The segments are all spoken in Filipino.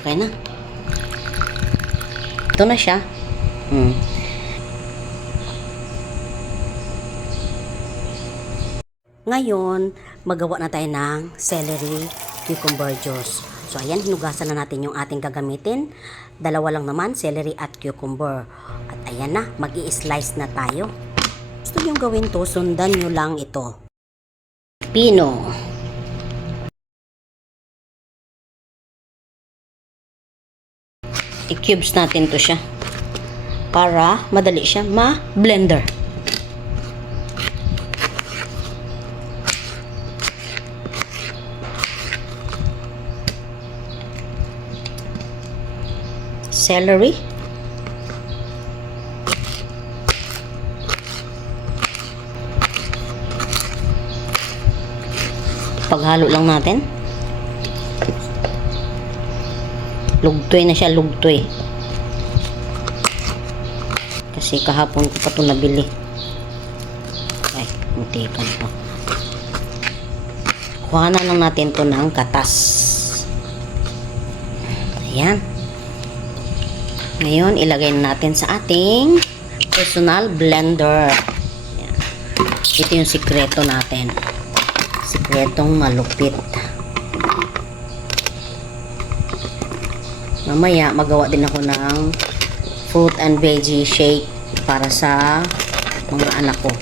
Okay na. Ito na siya. Ngayon, magawa na tayo ng celery cucumber juice. So, ayan, hinugasan na natin yung ating gagamitin. Dalawa lang naman, celery at cucumber. At ayan na, mag-i-slice na tayo. Gusto nyo gawin to, sundan nyo lang ito. Pino. I-cubes natin to siya. Para madali siya ma-blender. Celery. Paghalo lang natin. Lugtoy na siya, lugtoy. Kasi kahapon ko pa ito nabili. Ay, muntikan pa. Kuha na lang natin ito ng katas. Ayan. Ngayon, ilagay natin sa ating personal blender. Ayan. Ito yung sikreto natin. Sikretong malupit. Mamaya, magawa din ako ng fruit and veggie shake para sa mga anak ko.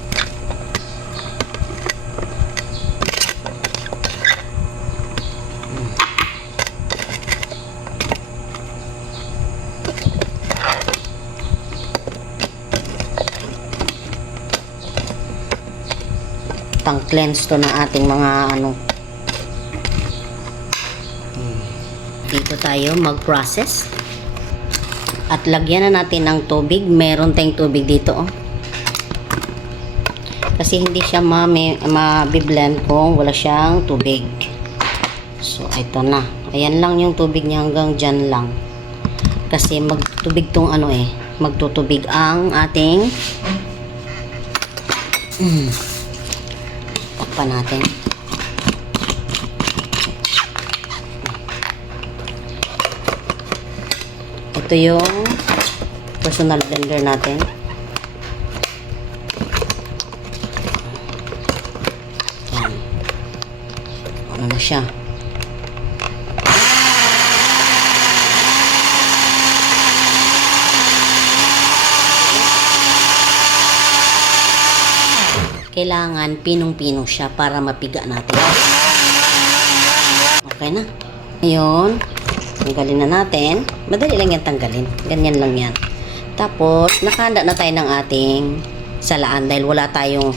Pang-cleanse to ng ating mga dito tayo mag-process at lagyan na natin ng tubig. Meron tayong tubig dito, kasi hindi siya mabiblend kung wala siyang tubig. So ito na, ayan lang yung tubig niya, hanggang dyan lang, kasi magtubig tong magtutubig ang ating takpan natin. Ito yung personal blender natin. Yan. Ano na siya? Kailangan pinong-pino siya para mapiga natin. Okay na. Ngayon, tanggalin na natin. Madali lang yan tanggalin. Ganyan lang yan. Tapos, nakahanda na tayo ng ating salaan dahil wala tayong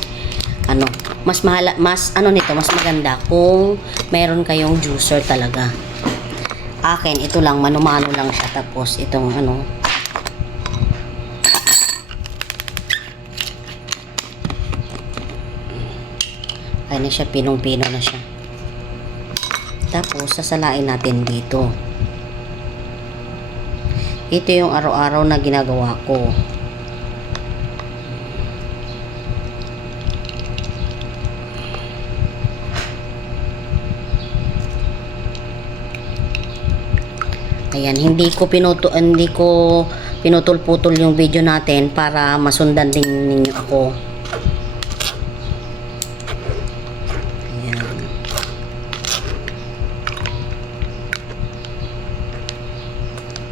mas maganda kung mayroon kayong juicer talaga. Akin, ito lang, mano-mano lang siya. Tapos, itong ay na siya, pinong-pino na siya. Tapos, sasalain natin dito. Ito yung araw-araw na ginagawa ko. Ayan, hindi ko pinutol-putol yung video natin para masundan din ninyo ako.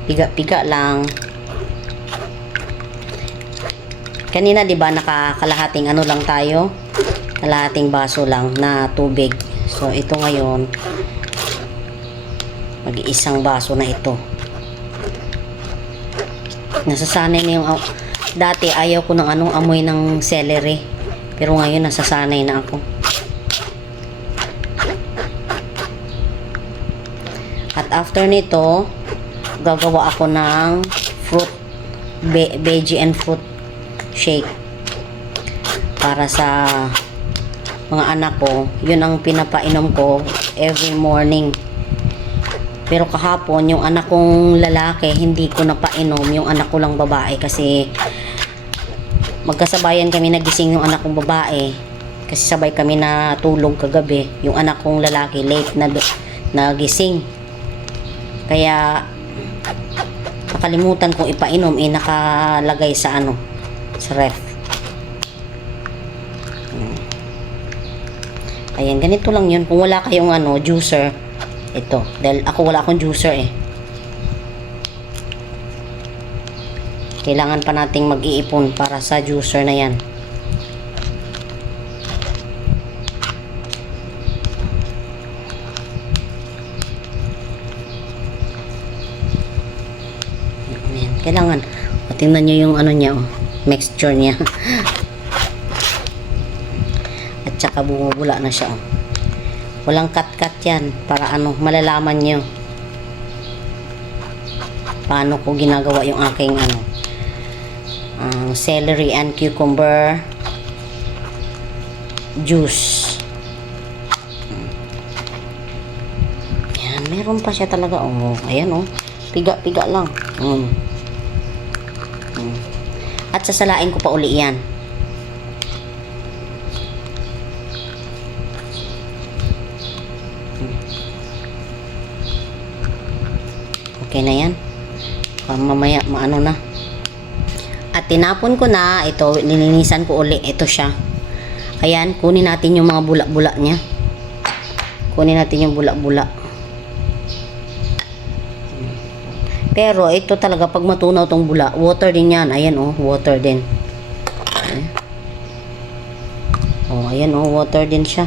Piga-piga lang. Kanina 'di ba nakakalahating lang tayo? Kalahating baso lang na tubig. So ito ngayon mag-iisang baso na ito. Nasasanay na yung dati ayaw ko ng amoy ng celery. Pero ngayon nasasanay na ako. At after nito, gagawa ako ng fruit, veggie and fruit shake para sa mga anak ko. Yun ang pinapainom ko every morning. Pero kahapon, yung anak kong lalaki, hindi ko napainom. Yung anak ko lang babae kasi magkasabayan kami nagising yung anak kong babae. Kasi sabay kami na tulog kagabi. Yung anak kong lalaki, late na nagising. Kaya Nakalimutan kong ipainom, nakalagay sa ano, sa ref. Ayan, ganito lang yun. Kung wala kayong ano, juicer, ito. Dahil ako wala akong juicer eh. Kailangan pa nating mag-iipon para sa juicer na yan. Ayan, kailangan. O, tingnan nyo yung ano niya, oh, mixture niya. At saka bumubula na siya, oh. Walang cut-cut yan. Para ano, malalaman nyo paano ko ginagawa yung aking ano, celery and cucumber juice. Yan, meron pa siya talaga, oh. Ayan, oh. Piga-piga lang. At sasalain ko pa uli yan. Okay na yan. Mamaya maano na. At tinapon ko na ito, nilinisan ko uli. Ito siya. Ayan, kunin natin yung mga bula-bula niya. Kunin natin yung bula-bula. Pero ito talaga pag matunaw tong bula, water din yan. Ayan, oh, water din. Oh, ayan, oh, water din siya.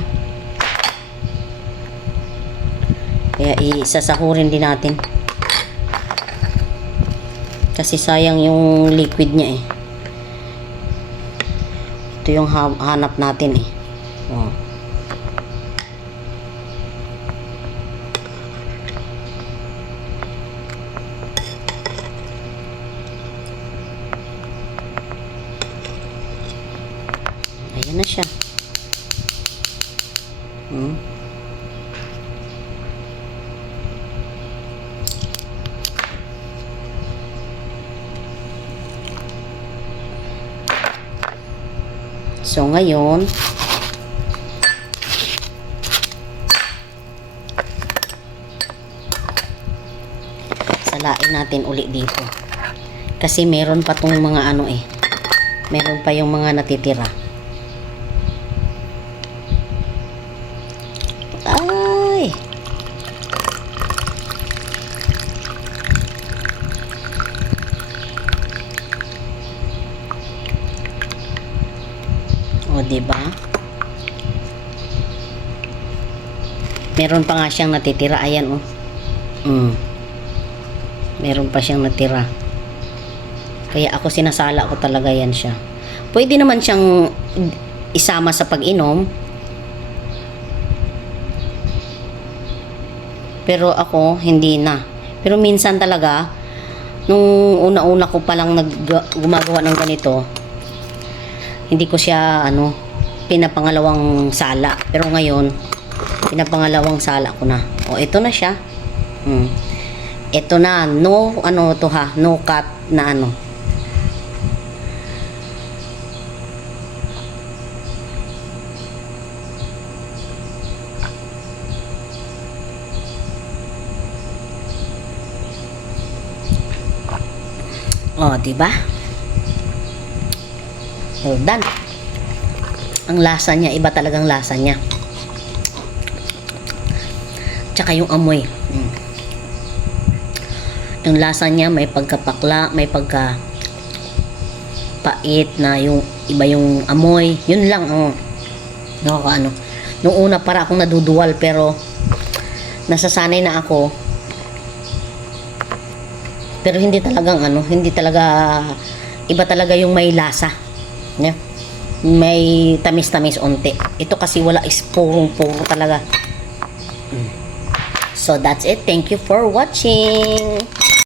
Kaya isasahurin din natin. Kasi sayang yung liquid niya eh. Ito yung hanap natin eh. Oh. Ayan na siya. So, ngayon, salain natin uli dito. Kasi meron pa tong mga ano eh. Meron pa yung mga natitira. Ay! O, diba? Meron pa nga siyang natitira. Ayan, oh. Meron pa siyang natira. Kaya ako sinasala ko talaga yan siya. Pwede naman siyang isama sa pag-inom. Pero ako, hindi na. Pero minsan talaga, nung una-una ko palang gumagawa ng ganito, hindi ko siya pinapangalawang sala. Pero ngayon, pinapangalawang sala ko na. O, ito na siya. Ito na, no cut na ano. O, diba? Well done. Ang lasa niya, iba talagang lasa niya. Tsaka yung amoy. Yung lasa niya may pagkapakla, may pagka pait na yung iba yung amoy. Yun lang ang Nung una para akong naduduwal pero nasasanay na ako. Pero hindi talagang hindi talaga iba talaga yung may lasa. Yeah. May tamis-tamis onte. Ito kasi wala, is purong-puro talaga. So that's it. Thank you for watching.